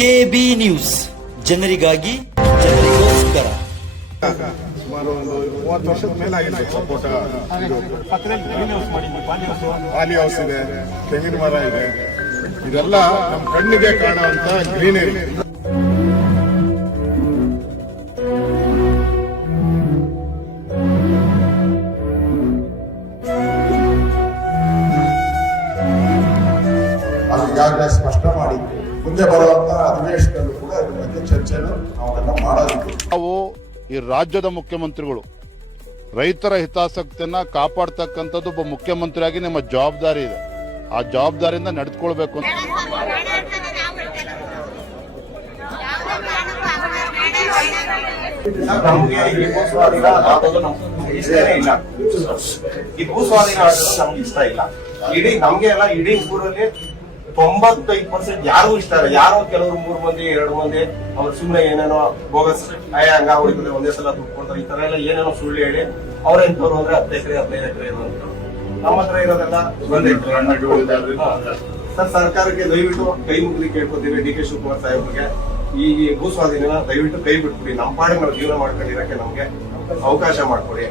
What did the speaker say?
KB news ಜನರಿಗಾಗಿ ಜನರಿಗೋಸ್ಕರ. ಸುಮಾರು ಒಂದು 30 ವರ್ಷದ ಮೇಲಾಗಿದೆ. ಸಪೋಟ ಪಾಲಿ ಹೌಸ್ ಇದೆ, ತೆಂಗಿನ ಮರ ಇದೆ. ಇದೆಲ್ಲ ನಮ್ಮ ಕಣ್ಣಿಗೆ ಕಾಣುವಂತ ಗ್ರೀನರಿ. ಅದು ಈಗಾಗಲೇ ಸ್ಪಷ್ಟ ಮಾಡಿದ್ವಿ. ಮುಂದೆ ಬರುವಂತ ಅಧಿವೇಶನದಲ್ಲೂ ಕೂಡ ಇದ್ರ ಬಗ್ಗೆ ಚರ್ಚೆಯನ್ನು ನಾವೆಲ್ಲ ಮಾಡೋದಿದೆ. ನಾವು ಈ ರಾಜ್ಯದ ಮುಖ್ಯಮಂತ್ರಿಗಳು ರೈತರ ಹಿತಾಸಕ್ತಿಯನ್ನ ಕಾಪಾಡ್ತಕ್ಕಂಥದ್ದು ಒಬ್ಬ ಮುಖ್ಯಮಂತ್ರಿಯಾಗಿ ನಿಮ್ಮ ಜವಾಬ್ದಾರಿ ಇದೆ. ಆ ಜವಾಬ್ದಾರಿಯಿಂದ ನಡೆದುಕೊಳ್ಬೇಕು ಅಂತ ನಮಗೆ ಈ ಭೂಸ್ವಾಧೀನ ಆಗೋದು ನಮ್ಗೆ ಇಷ್ಟನೇ ಇಲ್ಲ. ಈ ಭೂಸ್ವಾಧೀನ ಆಗೋದು ನಮ್ಗೆ ಇಷ್ಟ ಇಲ್ಲ. ಇಡೀ ನಮ್ಗೆ ಎಲ್ಲ ಇಡೀ ಊರಲ್ಲಿ 95% ಯಾರು ಇಷ್ಟ ಇಲ್ಲ. ಯಾರೋ ಕೆಲವರು 3 ಮಂದಿ 2 ಮಂದಿ ಅವ್ರು ಸುಮ್ಮನೆ ಏನೇನೋ ಬೋಗಸ್ ಹಂಗ ಹೊಡಿತದೆ, ಒಂದೇ ಸಲ ದುಡ್ಡು ಕೊಡ್ತಾರೆ, ಈ ತರ ಎಲ್ಲ ಏನೇನೋ ಸುಳ್ಳು ಹೇಳಿ ಅವ್ರ ಎಂತವ್ರು ಅಂದ್ರೆ 10 ಎಕರೆ 15 ಎಕರೆ ಇರೋದು. ನಮ್ಮ ಹತ್ರ ಇರೋದೆಲ್ಲ 1 ಎಕರೆ. ಸರ್, ಸರ್ಕಾರಕ್ಕೆ ದಯವಿಟ್ಟು ಕೈ ಮುಗಿದು ಕೇಳ್ಕೊತೀವಿ, ಡಿ ಕೆ ಶಿವಕುಮಾರ್ ಸಾಹೇಬ್ರಿಗೆ ಈ ಭೂಸ್ವಾಧೀನ ದಯವಿಟ್ಟು ಕೈ ಬಿಟ್ಬಿಡಿ. ನಮ್ಮ ಪಾಡಿಗೆ ನಾವು ಜೀವನ ಮಾಡ್ಕೊಂಡಿರಕ್ಕೆ ನಮ್ಗೆ ಅವಕಾಶ ಮಾಡ್ಕೊಡಿ.